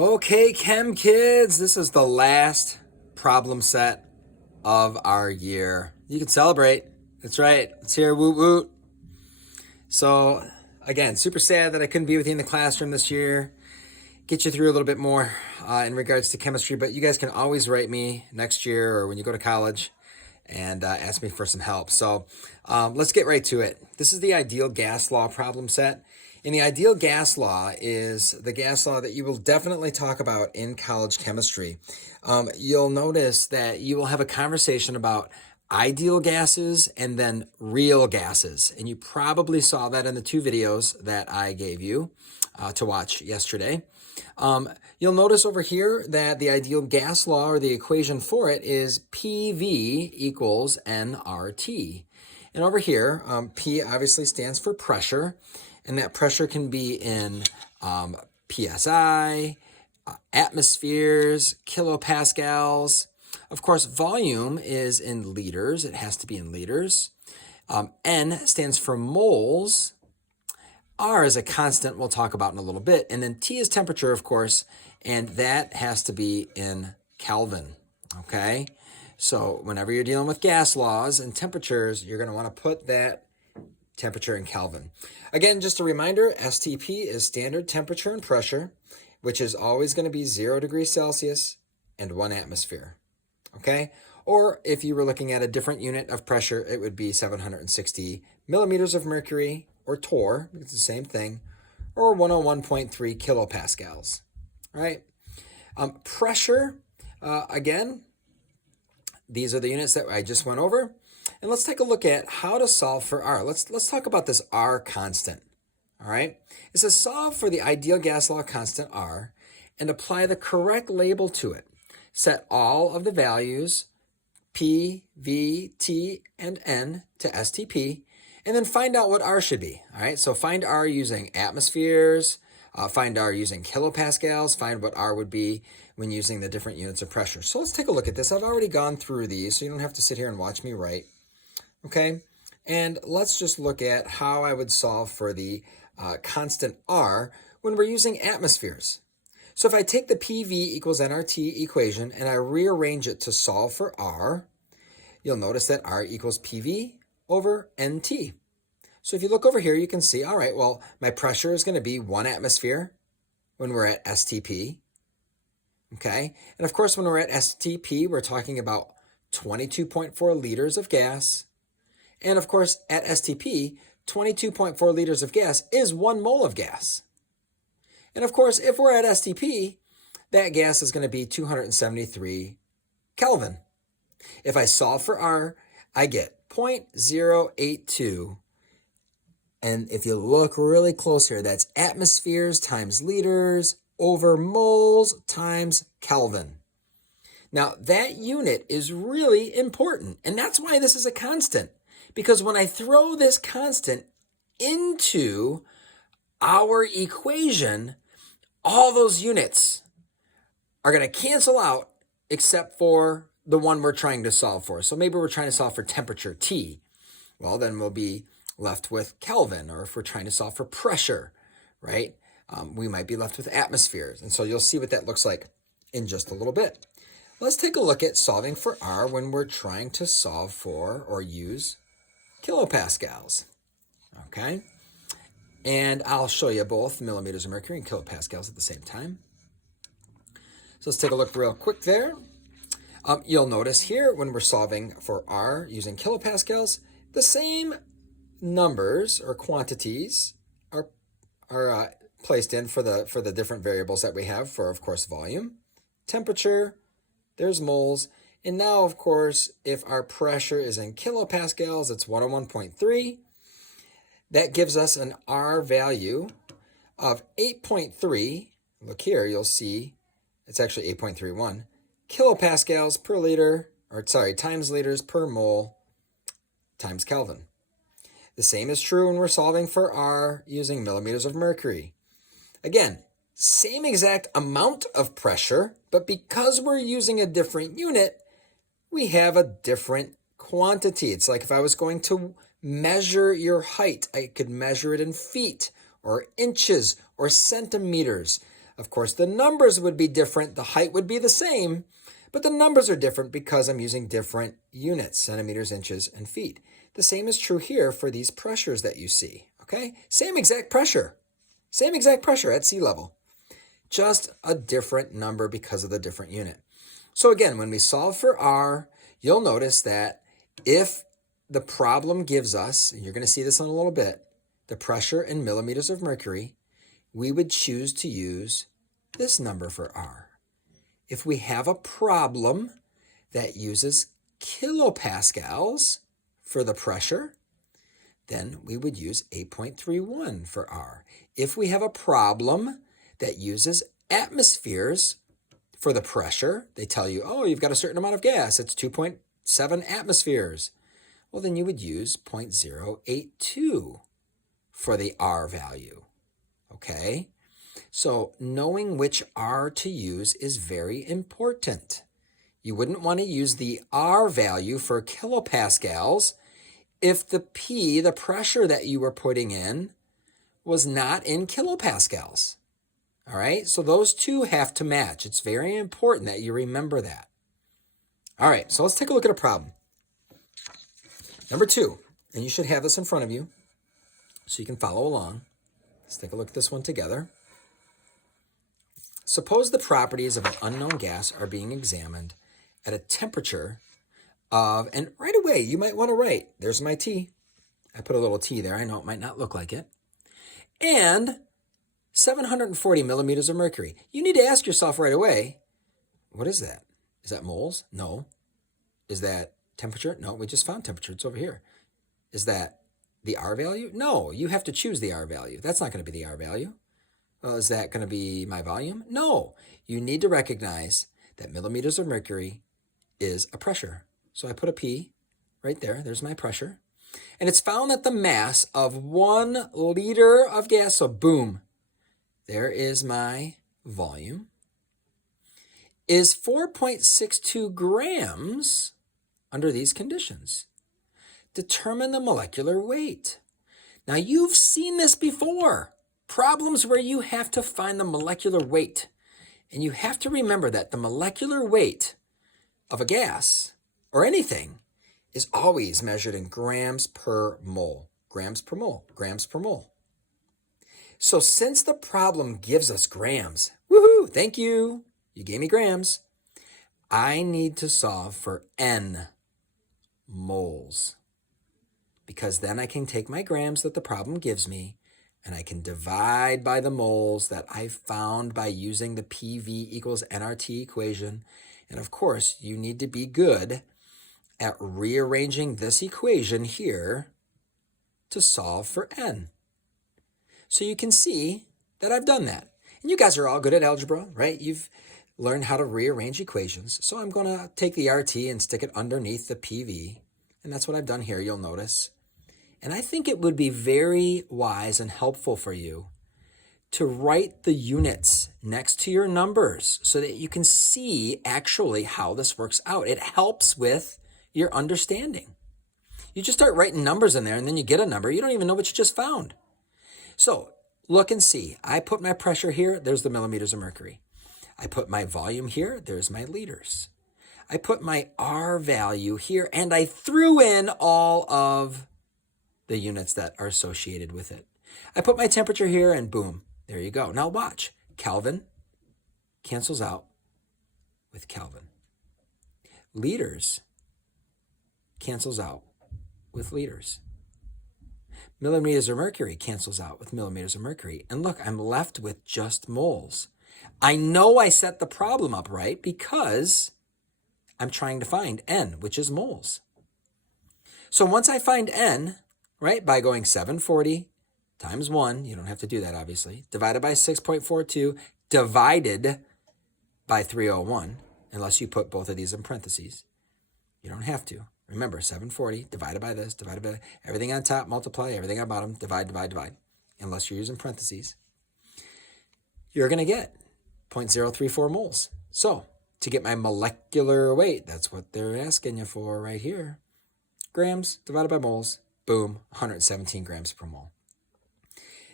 Okay, Chem Kids, this is the last problem set of our year. You can celebrate. That's right. Let's hear woot woot. So, again, super sad that I couldn't be with you in the classroom this year. Get you through a little bit more in regards to chemistry, but you guys can always write me next year or when you go to college and ask me for some help. So let's get right to it. This is the ideal gas law problem set. And the ideal gas law is the gas law that you will definitely talk about in college chemistry. You'll notice that you will have a conversation about ideal gases and then real gases. And you probably saw that in the two videos that I gave you to watch yesterday. You'll notice over here that the ideal gas law, or the equation for it, is PV equals nRT. And over here, P obviously stands for pressure, and that pressure can be in PSI, atmospheres, kilopascals. Of course, volume is in liters. It has to be in liters. N stands for moles. R is a constant we'll talk about in a little bit. And then T is temperature, of course, and that has to be in Kelvin, okay? So whenever you're dealing with gas laws and temperatures, you're going to want to put that temperature in Kelvin. Again, just a reminder, STP is standard temperature and pressure, which is always going to be 0 degrees Celsius and 1 atmosphere, okay? Or if you were looking at a different unit of pressure, it would be 760 millimeters of mercury, or torr, it's the same thing, or 101.3 kilopascals, right? Pressure, again, these are the units that I just went over. And let's take a look at how to solve for R. Let's talk about this R constant, all right? It says solve for the ideal gas law constant R and apply the correct label to it. Set all of the values P, V, T, and N to STP, and then find out what R should be, all right? So find R using atmospheres, find R using kilopascals, find what R would be when using the different units of pressure. So let's take a look at this. I've already gone through these, so you don't have to sit here and watch me write, okay? And let's just look at how I would solve for the constant R when we're using atmospheres. So if I take the PV equals nRT equation and I rearrange it to solve for R, you'll notice that R equals PV over NT. So if you look over here, you can see, all right, well, my pressure is going to be 1 atmosphere when we're at STP, okay? And of course, when we're at STP, we're talking about 22.4 liters of gas. And of course, at STP, 22.4 liters of gas is 1 mole of gas. And of course, if we're at STP, that gas is going to be 273 Kelvin. If I solve for R, I get 0.082. And if you look really close here, that's atmospheres times liters over moles times Kelvin. Now, that unit is really important, and that's why this is a constant. Because when I throw this constant into our equation, all those units are going to cancel out except for the one we're trying to solve for. So maybe we're trying to solve for temperature, T. Well, then we'll be left with Kelvin. Or if we're trying to solve for pressure, right, we might be left with atmospheres. And so you'll see what that looks like in just a little bit. Let's take a look at solving for R when we're trying to solve for or use kilopascals, okay? And I'll show you both millimeters of mercury and kilopascals at the same time. So let's take a look real quick there. You'll notice here when we're solving for R using kilopascals, the same numbers or quantities are placed in for the different variables that we have for, of course, volume, temperature, there's moles, and now, of course, if our pressure is in kilopascals, it's 101.3. That gives us an R value of 8.3. Look here, you'll see it's actually 8.31 kilopascals per liter, times liters per mole times Kelvin. The same is true when we're solving for R using millimeters of mercury. Again, same exact amount of pressure, but because we're using a different unit, we have a different quantity. It's like if I was going to measure your height, I could measure it in feet or inches or centimeters. Of course, the numbers would be different. The height would be the same, but the numbers are different because I'm using different units, centimeters, inches, and feet. The same is true here for these pressures that you see, okay? Same exact pressure at sea level, just a different number because of the different unit. So again, when we solve for R, you'll notice that if the problem gives us, and you're going to see this in a little bit, the pressure in millimeters of mercury, we would choose to use this number for R. If we have a problem that uses kilopascals for the pressure, then we would use 8.31 for R. If we have a problem that uses atmospheres for the pressure, they tell you, oh, you've got a certain amount of gas, it's 2.7 atmospheres. Well, then you would use 0.082 for the R value, okay? So knowing which R to use is very important. You wouldn't want to use the R value for kilopascals if the P, the pressure that you were putting in, was not in kilopascals. All right, so those two have to match. It's very important that you remember that. All right, so let's take a look at a problem. Number 2, and you should have this in front of you so you can follow along. Let's take a look at this one together. Suppose the properties of an unknown gas are being examined at a temperature of, and right away you might want to write, there's my T. I put a little T there. I know it might not look like it. And 740 millimeters of mercury. You need to ask yourself right away, what is that? Is that moles? No. Is that temperature? No, we just found temperature. It's over here. Is that the R value? No, you have to choose the R value. That's not going to be the R value. Well, is that going to be my volume? No. You need to recognize that millimeters of mercury is a pressure. So I put a P right there. There's my pressure. And it's found that the mass of 1 liter of gas, so boom, there is my volume, is 4.62 grams under these conditions. Determine the molecular weight. Now you've seen this before. Problems where you have to find the molecular weight. And you have to remember that the molecular weight of a gas or anything is always measured in grams per mole. Grams per mole, grams per mole. So since the problem gives us grams, woohoo, thank you, you gave me grams, I need to solve for N moles. Because then I can take my grams that the problem gives me and I can divide by the moles that I found by using the PV equals nRT equation. And of course, you need to be good at rearranging this equation here to solve for N. So you can see that I've done that. And you guys are all good at algebra, right? You've learned how to rearrange equations. So I'm going to take the RT and stick it underneath the PV. And that's what I've done here, you'll notice. And I think it would be very wise and helpful for you to write the units next to your numbers so that you can see actually how this works out. It helps with your understanding. You just start writing numbers in there and then you get a number. You don't even know what you just found. So look and see. I put my pressure here. There's the millimeters of mercury. I put my volume here. There's my liters. I put my R value here and I threw in all of the units that are associated with it. I put my temperature here and boom, there you go. Now watch. Kelvin cancels out with Kelvin. Liters cancels out with liters. Millimeters of mercury cancels out with millimeters of mercury. And look, I'm left with just moles. I know I set the problem up right because I'm trying to find N, which is moles. So once I find N, right, by going 740 times 1, you don't have to do that obviously, divided by 6.42, divided by 301, unless you put both of these in parentheses. You don't have to. Remember, 740 divided by this, divided by everything on top, multiply, everything on bottom, divide, divide, divide, unless you're using parentheses. You're going to get 0.034 moles. So to get my molecular weight, that's what they're asking you for right here. Grams divided by moles, boom, 117 grams per mole.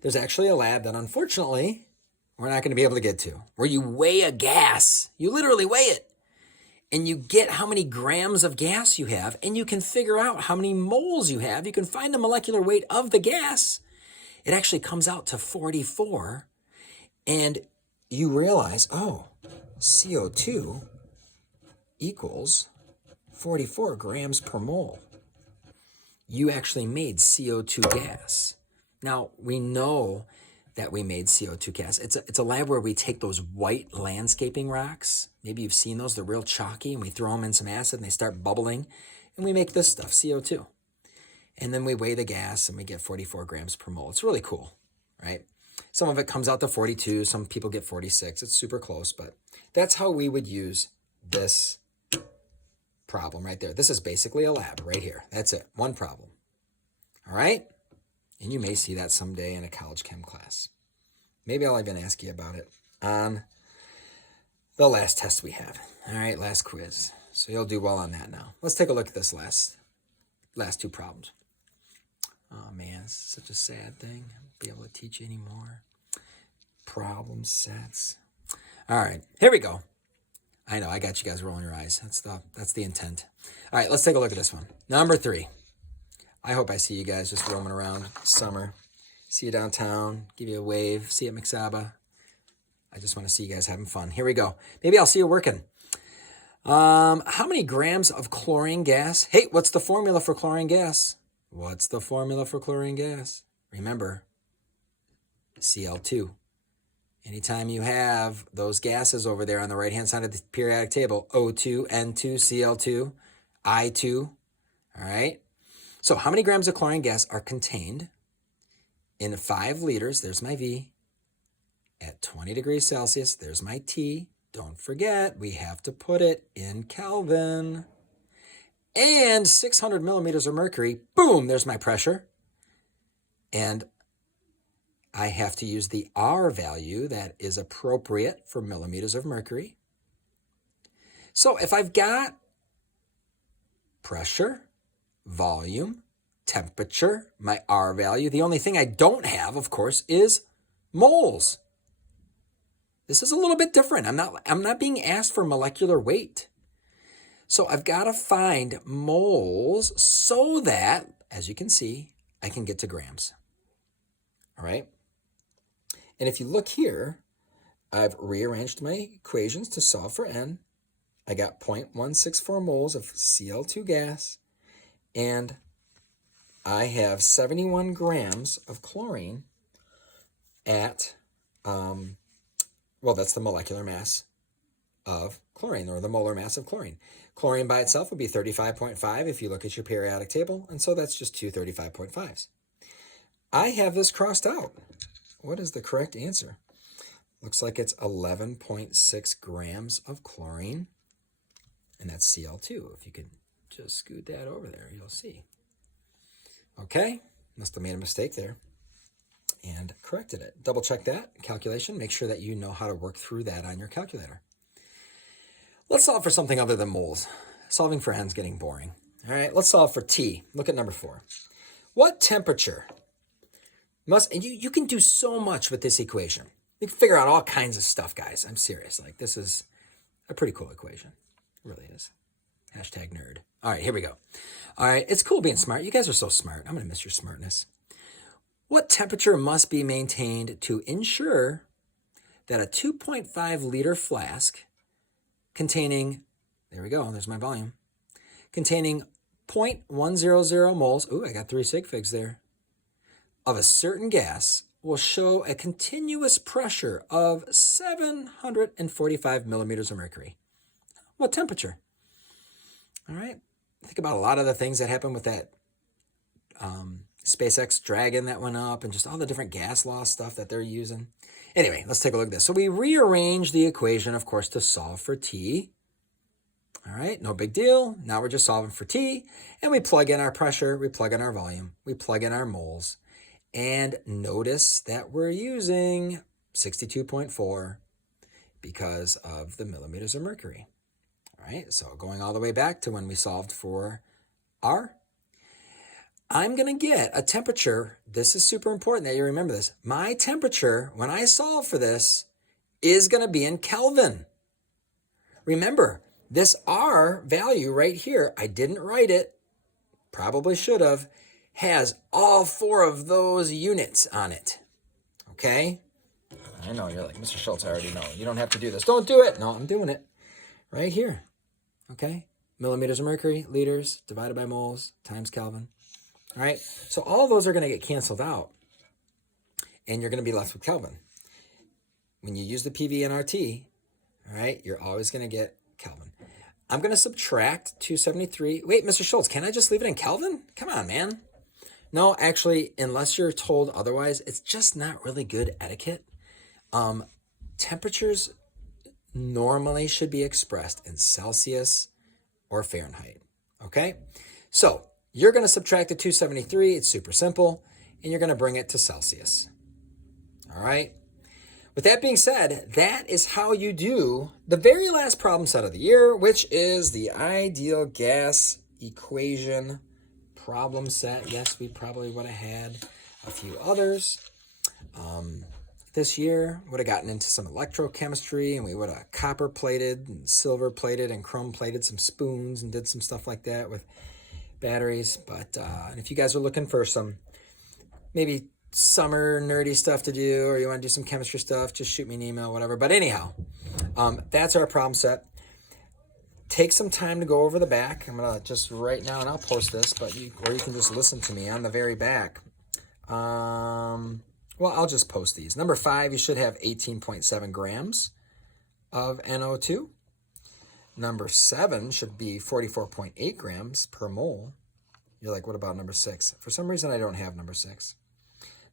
There's actually a lab that unfortunately we're not going to be able to get to, where you weigh a gas. You literally weigh it. And you get how many grams of gas you have, and you can figure out how many moles you have. You can find the molecular weight of the gas. It actually comes out to 44, and you realize, oh, CO2 equals 44 grams per mole. You actually made CO2 gas. Now, we know that we made CO2 gas. It's a lab where we take those white landscaping rocks. Maybe you've seen those. They're real chalky, and we throw them in some acid, and they start bubbling, and we make this stuff, CO2. And then we weigh the gas, and we get 44 grams per mole. It's really cool, right? Some of it comes out to 42. Some people get 46. It's super close, but that's how we would use this problem right there. This is basically a lab right here. That's it. One problem. All right? And you may see that someday in a college chem class. Maybe I'll even ask you about it on the last test we have. All right, last quiz. So you'll do well on that now. Let's take a look at this last two problems. Oh man, it's such a sad thing. I'll be able to teach you anymore. Problem sets. All right, here we go. I know, I got you guys rolling your eyes. That's the intent. All right, let's take a look at this one. Number 3. I hope I see you guys just roaming around summer. See you downtown, give you a wave, see you at McSaba. I just want to see you guys having fun. Here we go. Maybe I'll see you working. How many grams of chlorine gas? Hey, what's the formula for chlorine gas? What's the formula for chlorine gas? Remember, Cl2. Anytime you have those gases over there on the right-hand side of the periodic table, O2, N2, Cl2, I2, all right? So how many grams of chlorine gas are contained in 5 liters? There's my V. At 20 degrees Celsius, there's my T. Don't forget, we have to put it in Kelvin. And 600 millimeters of mercury. Boom, there's my pressure. And I have to use the R value that is appropriate for millimeters of mercury. So if I've got pressure, volume, temperature, my R value, the only thing I don't have, of course, is moles. This is a little bit different. I'm not being asked for molecular weight. So I've got to find moles so that, as you can see, I can get to grams. All right? And if you look here, I've rearranged my equations to solve for N. I got 0.164 moles of Cl2 gas, and I have 71 grams of chlorine at, well, that's the molecular mass of chlorine, or the molar mass of chlorine. Chlorine by itself would be 35.5 if you look at your periodic table, and so that's just two 35.5s. I have this crossed out. What is the correct answer? Looks like it's 11.6 grams of chlorine, and that's Cl2. If you could just scoot that over there, you'll see. Okay, must have made a mistake there and corrected it. Double check that calculation. Make sure that you know how to work through that on your calculator. Let's solve for something other than moles. Solving for N's getting boring. All right, let's solve for T. Look at number 4. What temperature must, and you can do so much with this equation. You can figure out all kinds of stuff, guys. I'm serious. Like, this is a pretty cool equation. It really is. Hashtag nerd. All right, here we go. All right, it's cool being smart. You guys are so smart. I'm going to miss your smartness. What temperature must be maintained to ensure that a 2.5 liter flask containing, there we go, there's my volume, containing 0.100 moles, ooh, I got 3 sig figs there, of a certain gas will show a continuous pressure of 745 millimeters of mercury? What temperature? All right, think about a lot of the things that happened with that SpaceX Dragon that went up and just all the different gas law stuff that they're using. Anyway, let's take a look at this. So we rearrange the equation, of course, to solve for T. All right, no big deal. Now we're just solving for T, and we plug in our pressure, we plug in our volume, we plug in our moles, and notice that we're using 62.4 because of the millimeters of mercury. All right, so going all the way back to when we solved for R. I'm going to get a temperature. This is super important that you remember this. My temperature, when I solve for this, is going to be in Kelvin. Remember, this R value right here, I didn't write it, probably should have, has all 4 of those units on it. Okay? I know, you're like, Mr. Schultz, I already know. You don't have to do this. Don't do it. No, I'm doing it right here. Okay? Millimeters of mercury, liters, divided by moles, times Kelvin. All right? So all of those are going to get canceled out, and you're going to be left with Kelvin. When you use the PV and RT, all right, you're always going to get Kelvin. I'm going to subtract 273. Wait, Mr. Schultz, can't I just leave it in Kelvin? Come on, man. No, actually, unless you're told otherwise, it's just not really good etiquette. Temperatures normally should be expressed in Celsius or Fahrenheit, okay? So you're going to subtract the 273. It's super simple, and you're going to bring it to Celsius, all right? With that being said, that is how you do the very last problem set of the year, which is the ideal gas equation problem set. Yes, we probably would have had a few others. This year, would have gotten into some electrochemistry, and we would have copper plated and silver plated and chrome plated some spoons and did some stuff like that with batteries. But and if you guys are looking for some maybe summer nerdy stuff to do, or you want to do some chemistry stuff, just shoot me an email, whatever. But anyhow, that's our problem set. Take some time to go over the back. I'm going to just right now, and I'll post this, but or you can just listen to me on the very back. Well, I'll just post these. Number 5, you should have 18.7 grams of NO2. Number 7 should be 44.8 grams per mole. You're like, what about number 6? For some reason, I don't have number 6.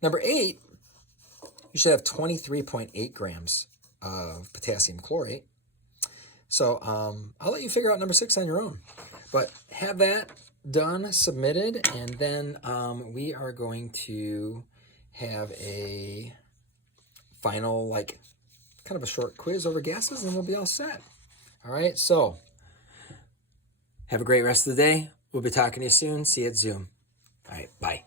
Number 8, you should have 23.8 grams of potassium chlorate. So I'll let you figure out number 6 on your own. But have that done, submitted, and then we are going to have a final, like, kind of a short quiz over gases, and we'll be all set. All right, so have a great rest of the day. We'll be talking to you soon. See you at Zoom. All right, bye.